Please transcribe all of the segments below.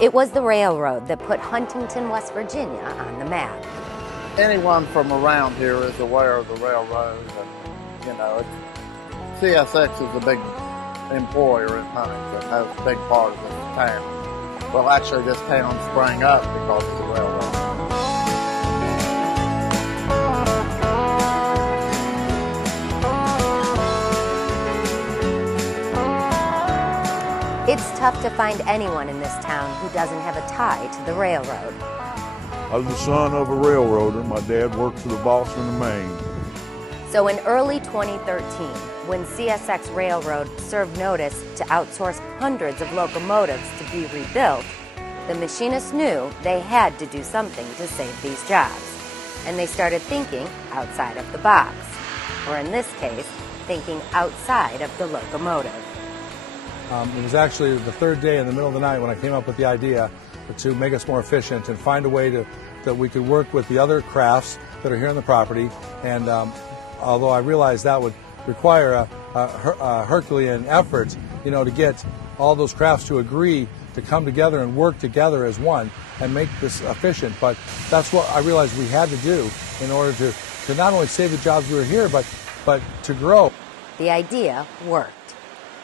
It was the railroad that put Huntington, West Virginia on the map. Anyone from around here is aware of the railroad, and CSX is a big employer in Huntington, has a big part of this town. Well, actually, this town sprang up because of the railroad. It's tough to find anyone in this town who doesn't have a tie to the railroad. I was the son of a railroader. My dad worked for the Boston and Maine. So in early 2013, when CSX Railroad served notice to outsource hundreds of locomotives to be rebuilt, the machinists knew they had to do something to save these jobs. And they started thinking outside of the box, or in this case, thinking outside of the locomotive. It was actually the third day in the middle of the night when I came up with the idea to make us more efficient and find a way that we could work with the other crafts that are here on the property. And although I realized that would require a Herculean effort, to get all those crafts to agree to come together and work together as one and make this efficient. But that's what I realized we had to do in order to not only save the jobs we were here, but to grow. The idea worked.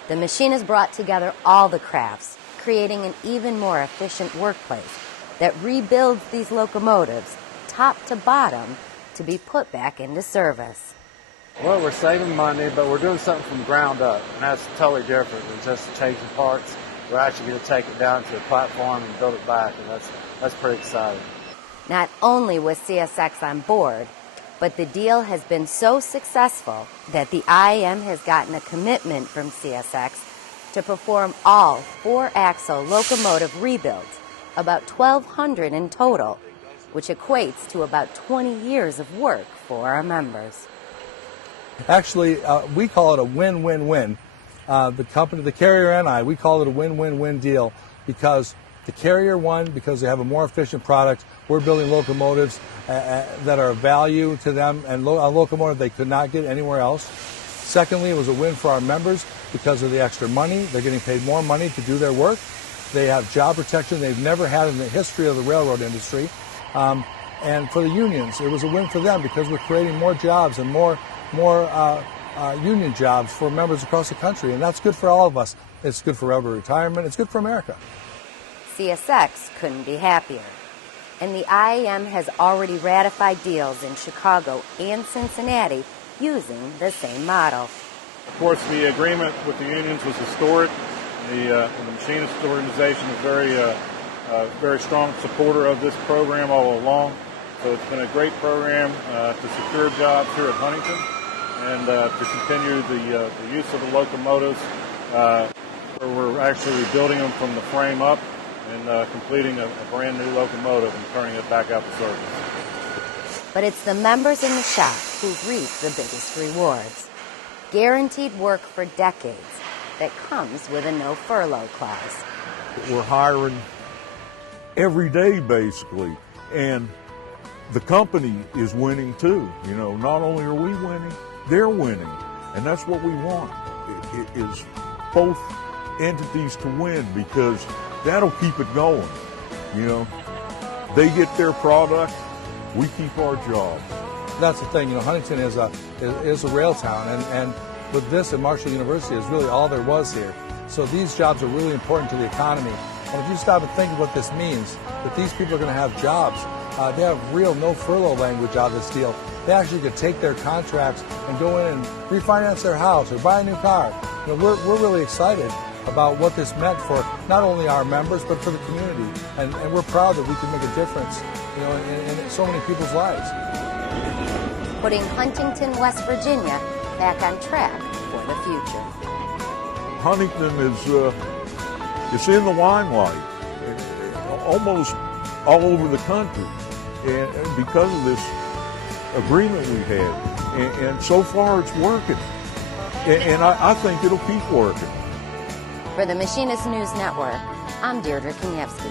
The machinists brought together all the crafts, creating an even more efficient workplace that rebuilds these locomotives top to bottom to be put back into service. Well, we're saving money, but we're doing something from the ground up, and that's totally different than just changing parts. We're actually going to take it down to a platform and build it back, and that's pretty exciting. Not only was CSX on board, but the deal has been so successful that the IAM has gotten a commitment from CSX to perform all 4-axle locomotive rebuilds, about 1,200 in total, which equates to about 20 years of work for our members. Actually, we call it a win-win-win. The company, the carrier and I, we call it a win-win-win deal because the carrier won because they have a more efficient product. We're building locomotives that are of value to them, and a locomotive they could not get anywhere else. Secondly, it was a win for our members because of the extra money. They're getting paid more money to do their work. They have job protection they've never had in the history of the railroad industry. And for the unions, it was a win for them because we're creating more jobs and more union jobs for members across the country, and that's good for all of us. It's good for railroad retirement. It's good for America. CSX couldn't be happier. And the IAM has already ratified deals in Chicago and Cincinnati using the same model. Of course, the agreement with the unions was historic. The machinist organization is very strong supporter of this program all along. So it's been a great program to secure jobs here at Huntington and to continue the use of the locomotives. We're actually rebuilding them from the frame up and completing a brand new locomotive and turning it back out to service. But it's the members in the shop who've reaped the biggest rewards. Guaranteed work for decades that comes with a no furlough clause. We're hiring every day, basically, and the company is winning too. Not only are we winning, they're winning, and that's what we want. It is both entities to win because that'll keep it going. They get their product, we keep our jobs. That's the thing. Huntington is a rail town, and with this at Marshall University is really all there was here. So these jobs are really important to the economy. And if you stop and think of what this means, that these people are going to have jobs, they have real no furlough language out of this deal. They actually could take their contracts and go in and refinance their house or buy a new car. We're really excited about what this meant for not only our members but for the community, and we're proud that we can make a difference, in so many people's lives. Putting Huntington, West Virginia back on track for the future. Huntington is it's in the limelight, almost all over the country, and because of this agreement we had, and so far it's working, and I think it'll keep working. For the Machinist News Network, I'm Deirdre Kaniewski.